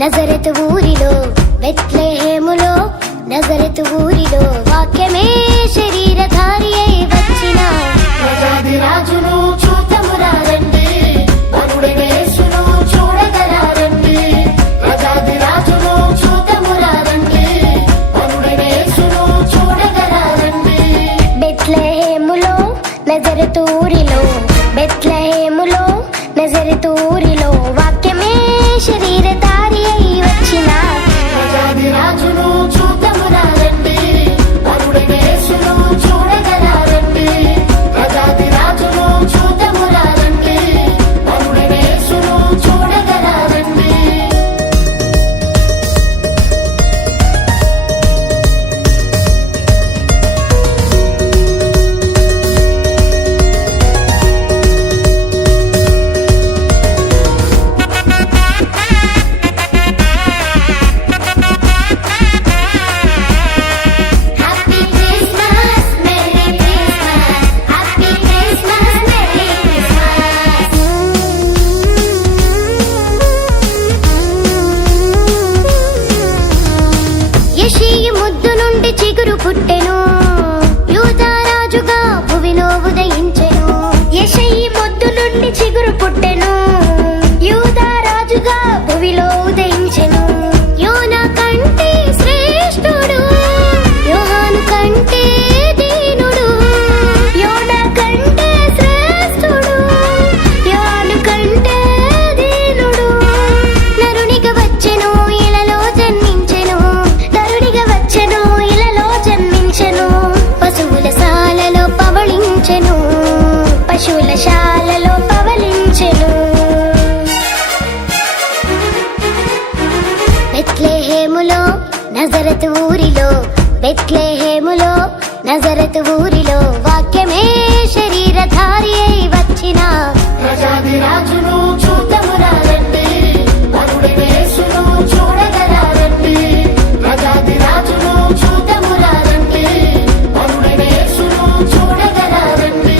నజరతు ఊరిలో బెత్లెహేములో నజరతు ఊరిలో వాక్యమే శరీరధారి అయి వచ్చిన ప్రజాది రాజును చూద్దామురా రండి, వరుడైన యేసును చూడగరా రండి. ప్రజాది రాజును చూద్దామురా రండి, వరుడైన యేసును చూడగరా రండి. బెత్లెహేములో నజరతు ఊరిలో బెత్లెహేములో నజరతు ఊరిలో వాక్యమే శరీరధారి అయి వచ్చిన ప్రజాది రాజును చూద్దామురా రండి, వరుడైన యేసును చూడగరా రండి. ప్రజాది రాజును చూద్దామురా రండి, వరుడైన యేసును చూడగరా రండి. Happy Christmas merry Christmas happy Christmas merry Christmas యెషయి ముద్దు నుండి చిగురు పుట్టెను యూదా రాజుగా భువిలో ఉదయించెను యెషయి ముద్దు నుండి చిగురు పుట్టెను యూదా రాజుగా భువిలో ఉదయించెను యోనా కంటే శ్రేష్ఠుడు యోహాను కంటే దీనుడు యోనా కంటే శ్రేష్ఠుడు యోహాను కంటే దీనుడు నరునిగా వచ్చెను ఇలలో జన్మించెను నరునిగా వచ్చెను ఇలలో జన్మించెను పశువుల శాలలో పవళించెను పశువుల శాలలో పవళించెను బెత్లెహేములో నజరతు ఊరిలో బెత్లెహేములో నజరతు ఊరిలో వాక్యమే శరీరధారి అయి వచ్చిన ప్రజాది రాజును చూద్దామురా రండి, వరుడైన యేసును చూడగరా రండి. ప్రజాది రాజును చూద్దామురా రండి, వరుడైన యేసును చూడగరా రండి.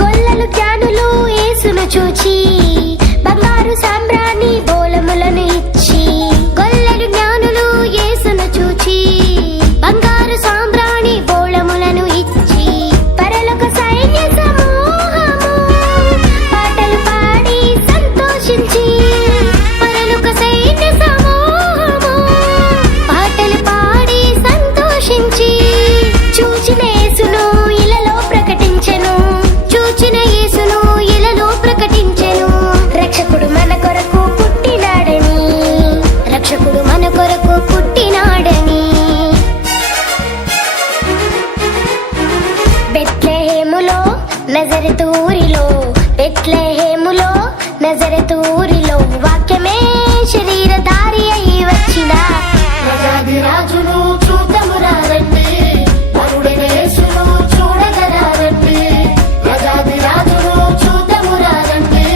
గొల్లలు జ్ఞానులు యేసును చూచి బంగారు సాంబ్రాణి బోలములను ఇచ్చి గొల్లలు జ్ఞానులు యేసును చూచి బంగారు సాంబ్రాణి బోళములను ఇచ్చి పరలోక సైన్య సమూహము పాటలు పాడి సంతోషించి పరలోక సైన్య సమూహము పాటలు పాడి సంతోషించి చూచిన యేసును ఇలలో ప్రకటించెను చూచిన యేసును ఇలలో ప్రకటించెను రక్షకుడు మన కొరకు పుట్టినాడని రక్షకుడు మన కొరకు పుట్టినాడని బెత్లెహేములో నజరతు ఊరిలో బెత్లెహేములో నజరతు ఊరిలో వాక్యమే శరీరధారి అయి వచ్చిన ప్రజాది రాజును చూద్దామురా రండి, వరుడైన యేసును చూడగరా రండి. ప్రజాది రాజును చూద్దామురా రండి,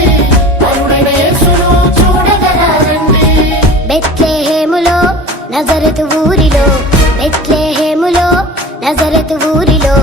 వరుడైన యేసును చూడగరా రండి. బెత్లెహేములో నజరతు ఊరిలో బెత్లెహేములో నజరతు ఊరిలో